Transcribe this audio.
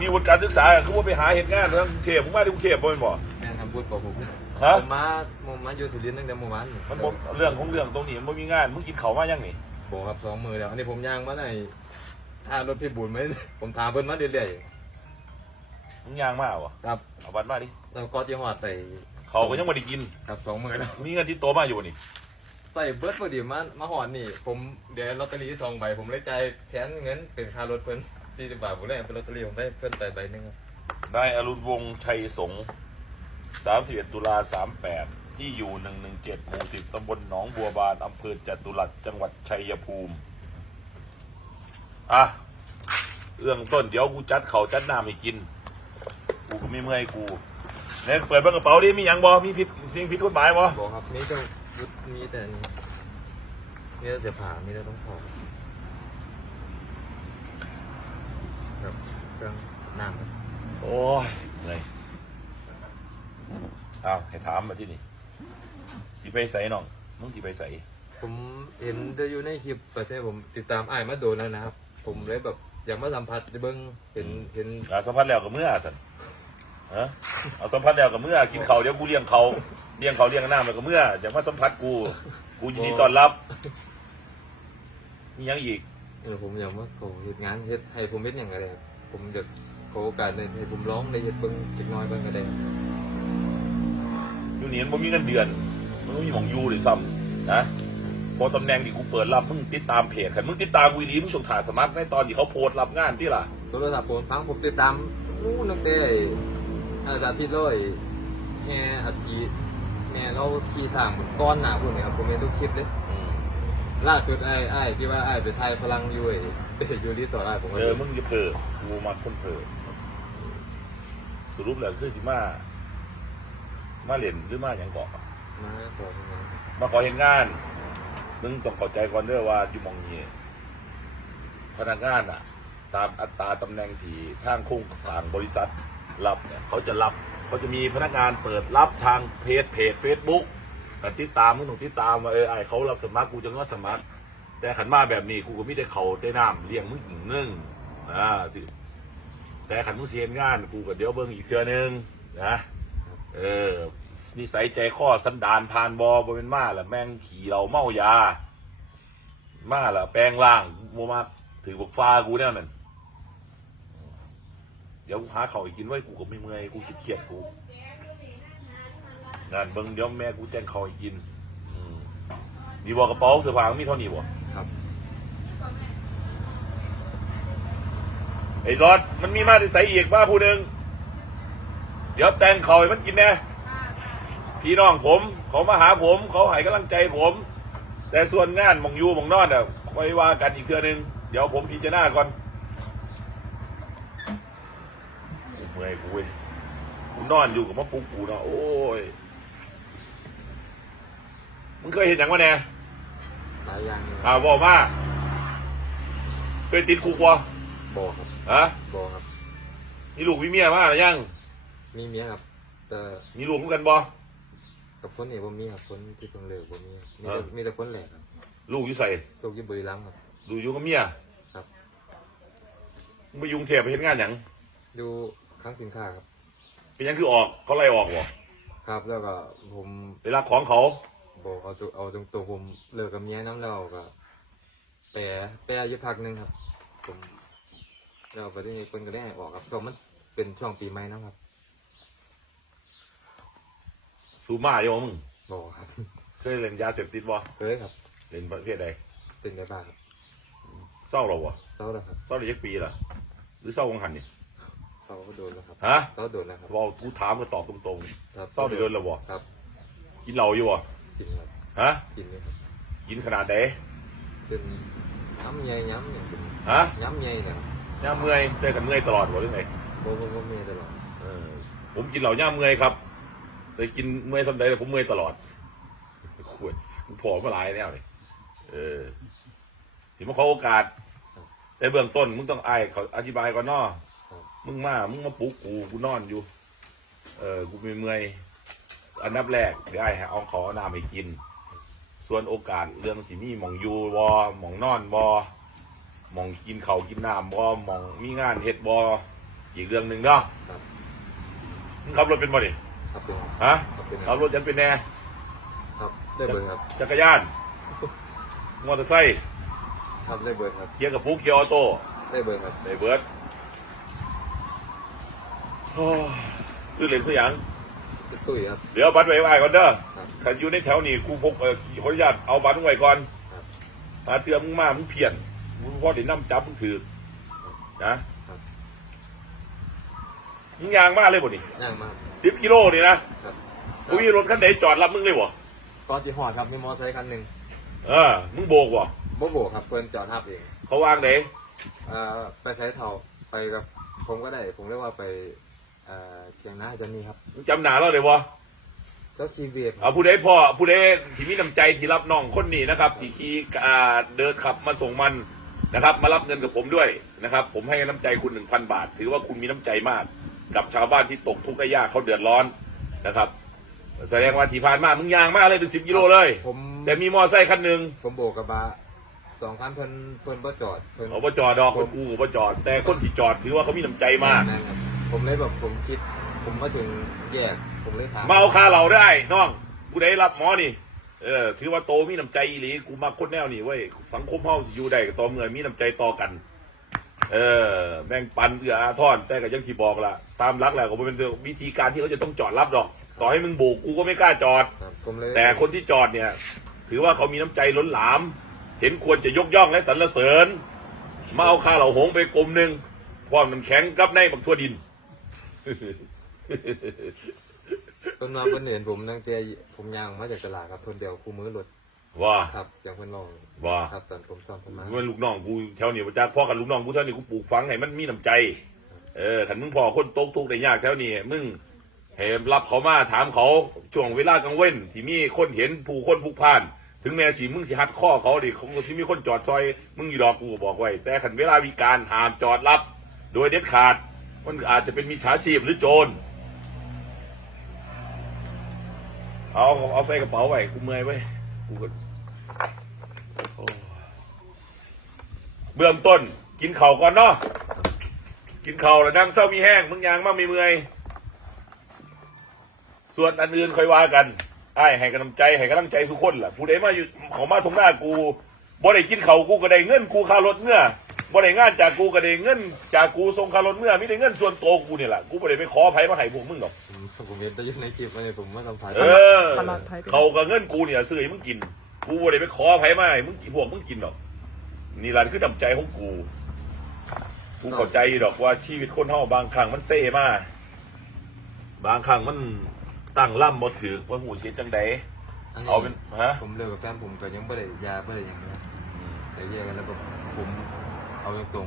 มีวุฒิการศึกษาคือว่าไปหาเหตุงานทางกรุงเทพผมมาที่กรุงเทพบ่แม่นบ่ แม่นครับพูดบอกผมฮะ ผมมาผมมาอยู่สุรินทร์ตั้งแต่เมื่อวานมันบ่เรื่องของเรื่องตรงนี้มันบ่มีงานมึงกินข้าวมายังนี่บอกครับสองมือแล้วอันนี้ผมย่างมาในท่ารถพี่บุญไหมผมถามเพิ่นมาเรื่อยมึงย่างมาบ่ๆครับเอาบัตรมาดิแล้วก็ที่หอดไปเขาก็ยังบ่ได้กินครับสองมือแล้วมีเงินที่โตมาอยู่นี่ใส่เบิร์ดพอดีมามาหอดนี่ ผมเดี๋ยวลอตเตอรี่สองใบผมเลยจ่ายแทนเงินเป็นค่ารถเพิ่น สี่สิบบาทผมเลยเอาเป็นลอตเตอรี่ผมได้เพิ่นไปใบหนึงครับนายอรุณวงศ์ชัยสงฆ์31 ตุลา 38 ที่อยู่ 117หมู่10ตำบลหนองบัวบานอำเภอจตุรัสจังหวัดชัยภูมิ อะเรื่องต้นเดี๋ยวกูจัดเขาวจัดน้ำให้กิน กูก็ไม่เมื่อยกูเนี่ยเปิดเบิ่งกระเป๋าดิมีหยังบ่มีผิดสิ่งผิดกฎหมายบ่บอกครับมีแต่วุฒิมีแต่อันนี้มีแต่เสียผ่ามีแต่ต้องขอครับ เครื่องน้ำครับโอ้ยเหนื่อยอ้าวให้ถามมาที่นี่สิไปใส่น้องมึงสิไปใส่ผมเห็นเดอยู่ในคลิปประเทศผมติดตามอ้ายมาโดนแล้วนะครับ ผมเลยแบบอยากมาสัมผัสเบิ้งเห็นเห็นอาสัมผัสแล้วกับเมื่อสันฮะเอาสัมผัสแล้วกับเมื่อกินเขาวเดี๋ยวกูเลี้ยงเขาเลี้ยงเขาเลี้ยงน้ำแล้วกับเมื่ออย่ามาสัมผัสกูกูยินดีต้อนรับมีหยังอีก เออผมอยากมาขอเฮ็ดงานเฮ็ดให้ผมเฮ็ดอย่างไรครับ ผมจะขอโอกาสในให้ผมร้องในเฮ็ดเบิ้งเล็กน้อยเบิ้งก็ได้ครับอยู่นี่มันบ่มีเงินเดือนมันบ่มีหมองอยู่เลยซ้ำนะพอตำแหน่งที่กูเปิดรับมึงติดตามเพจขันมึงติดตามกูดีมึงส่งถ่ายสมัครในตอนที่เขาโพสต์รับงานที่ล่ะโทรศัพท์ผมฟังผมติดตามนู้นตั้งแต่อาจารย์ที่ร้อยแห่อาทิตย์แม่เราที่สร้างก้อนหนาพุ่นเนี่ยครับผมเห็นทุกคลิปเลยอืมล่าสุดไอ้ไอ้ที่ว่าไอ้ไปไทยพลังอยู่ไอ้อยู่ที่ต่อไอ้ผมก็เอดูอมึงจะเพ้อกูมาคนเพ้อสรุปแล้วคือสิมา มาเล่นหรือมาอย่างเกาะมาขอทำงานมาขอเห็นงานมึงต้องเข้าใจก่อนเด้อว่าอยู่หมองนี้พนักงานอะ ตามอัตราตำแหน่งที่ทางโครงสร้างบริษัทรับเนี่ยเขาจะรับเขาจะมีพนักงานเปิดรับทางเพจเพจเฟซบุ๊กแต่ติดตามมึงต้องติดตามว่าเออไอเขารับสมัครกูจะก็สมัคร แต่ขันมาแบบนี้กูก็มแต่ได้เขาได้น้ำเลี้ยงมึงนึ่งอ่าสิแต่ขันมึงเสียงาน กูก็เดี๋ยวเบิ่งอีกเทื่อนึงนะเออนิสัยใจข้อสันดานพานบอบเป็นมาละแม่งขี่เราเมายา มาละแปลงร่างโมมาถือบกฟ้ากูเนี่ยนั่นเดี๋ยวกูหาเขาอีกกินไว้กูก็ไม่เมื่อยกูเครียดกูนั่นเบิ่งเดี๋ยวแม่กูแจ้งเขาอีกกินมีบอกกระเป๋าเสื้อผ้ามึงมีเท่านี้บ่ ครับ ไอ้รอดมันมีมาที่ใส่อีกบ้าผู้หนึ่งเดี๋ยวแต่งเขาให้มันกินแน่พี่น้องผมเขามาหาผมเขาให้กำลังใจผม แต่ส่วนงานหมองอยูหมองนอนอะคอยว่ากันอีกเทื่อนึง เดี๋ยวผมพิจารณาก่อนกูเมื่อยกูเว้ยกูนอนอยู่กับมะปุกกูเนาะโอ้ยมึงเคยเห็นอย่างวะเนี่ยหลายอย่างเลยอ่าบอกมาเคยติดคุกวะบอกครับ ฮะบอกครับ มีลูกมีเมียมาหรือยัง มีเมียครับ แต่มีลูกเหมือนกันบ่กับคนนี้ผมมีครับคนที่เพิ่งเลิกผมมีครับมีเอแต่อมีแต่คนแหลกครับลูกอยู่ใส่ลูกอยี่บุรีรัมย์ครับลูกอยู่กับเมียครับ มึงไปอยุงเทพไปเห็นงานหยังดูครั้งสินค้าครับ เป็นหยังคือออกเขาไล่ออกบ่ครับแล้วก็ผมไปรักของเขา บอกเอาตัวเอาตรงๆผมเลิกกับเมียน้ำเราก็แปรแปรอยู่พักหนึงครับ ผม เราไปได้คนก็ได้ให้ออกครับก็มันเป็นช่วงปีใหม่นะครับสูบมาอยู่บ่มึง บอกครับ เคยเล่นยาเสพติดบ่เคยครับ เล่นประเภทใดเป็นไงบ้างครับเศร้าเราบ่เศร้าแล้วครับเศร้าได้ยักปีล่ะ หรือเศร้าวังหันนี่เขาก็โดนแล้วครับฮะเขาโดนแล้วครับบอกกูถามก็ตอบตรงครับเศร้าได้โดนแล้วบ่ครับๆกินเหล้าอยู่บ่กินครับฮะกินเลยครับกินขนาดใดเป็นย้ำใหญ่ย้ำเนี่ยเป็นฮะย้ำใหญ่นะครับ ย่ามเมื่อยเจอกันเมื่อยตลอดบ่หรือไงโบโบโบเมียตลอดเออผมกินเหล้าย่ามเมื่อยครับแต่กินเมื่อยทำใดแต่ผมเมื่อยตลอดขวดกูผอมมาหลายแล้วนี่เออถึงมาขอโอกาสแต่เบื้องต้นมึงต้องอายเขาอธิบายก่อนเนาะครับมึงมา มึงมาปลุกกู กูนอนอยู่ เออ กูเมื่อยๆอันดับแรกเดี๋ยวไอ้เอาขอน้ำให้กิน ส่วนโอกาสเรื่องที่มีหมองอยู่บอหมองนอนบอห มองกินเขาวกินน้ำบอหมองมีงานเฮ็ดบออีกเรื่องหนึ่งเนาะครับ มึงขับรถเป็นบ่ดิครับเป็นฮะครับเป็นขับรถยังเป็นแน่ครับได้เบอร์ครับจักรยานมอเตอร์ไซค์ครับได้เบอร์ครับเกียร์กับปุ๊กเกียร์ออโต้ได้เบอร์ครับไดเบิร์ดโอ้ยซื้อเหรียญซื้อหยังตุ้ยครับ เดี๋ยวเอาบัตรไว้ไว้ก่อนเด้อครับขันอยู่ในแถวนี้กูพกเอ่อขออนุญาตเอาบัตรไว้ก่อนครับตาเตือมึงมามึงเพี้ยน มึงพอได้น้ำจับมึงถือนะมึงยางมาเลยบ่นี่ย่างมากสิบกิโลนี่นะครับกูมีรถคันไหนจอดรับมึงเลยบ่ตอนที่หอดครับมีมอเตอร์ไซค์คันหนึ่งเออ มึงโบกบ่โบโบครับเพิ่นจอดทับเองเขาวางไหนเอ่อไปใช้เท่าไปกับผมก็ได้ ผมเรียกว่าไปเอ่อเชียงนาจะนี่ครับมึงจำหนาเราเลยบ่ก็ชีเวียบเอาผู้ใดพ่อผู้ใดที่มีน้ำใจที่รับน้องคนนี้นะครับที่ขี่อ่าเดินขับมาส่งมัน นะครับ มารับเงินกับผมด้วยนะครับ ผมให้น้ำใจคุณหนึ่งพันบาท ถือว่าคุณมีน้ำใจมาก กับชาวบ้านที่ตกทุกข์ได้ยากเขาเดือดร้อนนะครับ แสดงว่าที่ผ่านมามึงยางมากเลยเป็นสิบกิโลเลยผมแต่มีมอไซค์คันหนึ่งผมโบกกระบะสองคันเพิ่นเพิ่นบ่จอดเพิ่นเขาบ่จอดดอกเป็นกูก็บ่จอด แต่คนที่จอดถือว่าเขามีน้ำใจมากนั่นครับผมเลยแบบผมคิด ผมมาถึงแยกผมเลยถามมาเอาค่าเราได้น้องกูได้รับหมอนี่ เออถือว่าโตมีน้ำใจอีหลีกูมาคนแนวนี่เว้ยสังคมเฮาสิอยู่ได้ก็ต่อเมื่อมีน้ำใจต่อกัน เออแบ่งปันเอื้ออาทรแต่ก็อยังที่บอกละตามรักแหละก็บ่เป็นเรื่องวิธีการที่เขาจะต้องจอดรับดอก ต่อให้มึงโบกกูก็ไม่กล้าจอด ครับผมเลยแต่คนที่จอดเนี่ย ถือว่าเขามีน้ำใจล้นหลาม เห็นควรจะยกย่องและสรรเสริญ มาเอาค่าเหล่าหงไปกลมหนึ่งความน้ำแข็งกับในบักทั่วดิน เพิ่นมาเพิ่นเห็นผมตั้งแต่ผมย่างมาจากตลาดครับเพิ่นเดียวคู่มือรถว่าครับเสียงเพิ่นร้องว่าครับตอนผมซ้อมผมมามันลูกน้องกูแถวนี้ประจักษ์พ่อกับลูกน้องกูแถวนี้กูปลูกฝังให้มันมีน้ำใจ เออขันมึงพ่อคนตกทุกข์ได้ยากแถวนี้มึงให้รับเขามาถามเขาช่วงเวลากลางเว้น ที่มีคนเห็นผู้คนผู้ผ่าน ถึงแม้สิมึงสิหัดข้อเขาดิเขาก็ที่มีคนจอดซอย มึงอยู่ดอกกูก็บอกไว้ แต่ขันเวลาวิการห้ามจอดรับ โดยเด็ดขาด มันอาจจะเป็นมิจฉาชีพหรือโจร เอาเอาใส่กระเป๋าไว้กูเมื่อยไว้กูก็เบื้องต้น กินเข่าวก่อนเนาะกินข้าวแล้วนั่งเศร้ามีแห้งมึงยางมั่งมีเมื่อยส่วนอันอื่นค่อยว่ากันไอ้ให้กำลังใจให้กำลังใจทุกคนล่ะผู้ใดมาอยู่เขามาตรงหน้ากูบ่ได้กินเขาวกูก็ได้เงินกูค่ารถเมื่อบ่ได้งานจากกูก็ได้เงิน จากกูส่งค่ารถเมื่อไม่ได้เงินส่วนตัวกูเนี่แหละกูบ่ได้ไปขอไผมาให้พวกมึงหรอก ผมผมเห็นแต่อยังในคลิปมาเนี่ยผมมาสัมผัสเออตลาดไทยเป็นเขากับเงินกูเนี่ยซื้อให้มึงกิน กูบ่ได้ไปขอไผมาให้มึงกินพวกมึงกินหรอก นี่ล่ะคือน้ำใจของกู กูเข้าใจดอกว่าชีวิตคนเฮาบางครั้งมันเซ่มากบางครั้งมันตั้งล่ำบ่ถือว่าหูเสียจังใดอันนี้เอาเป็นฮะ ผมเลิกกับแฟนผมก็ยังไม่ได้ยาไม่ได้หยังนะแต่แยกกันแล้วก็ผมเอาตรงๆ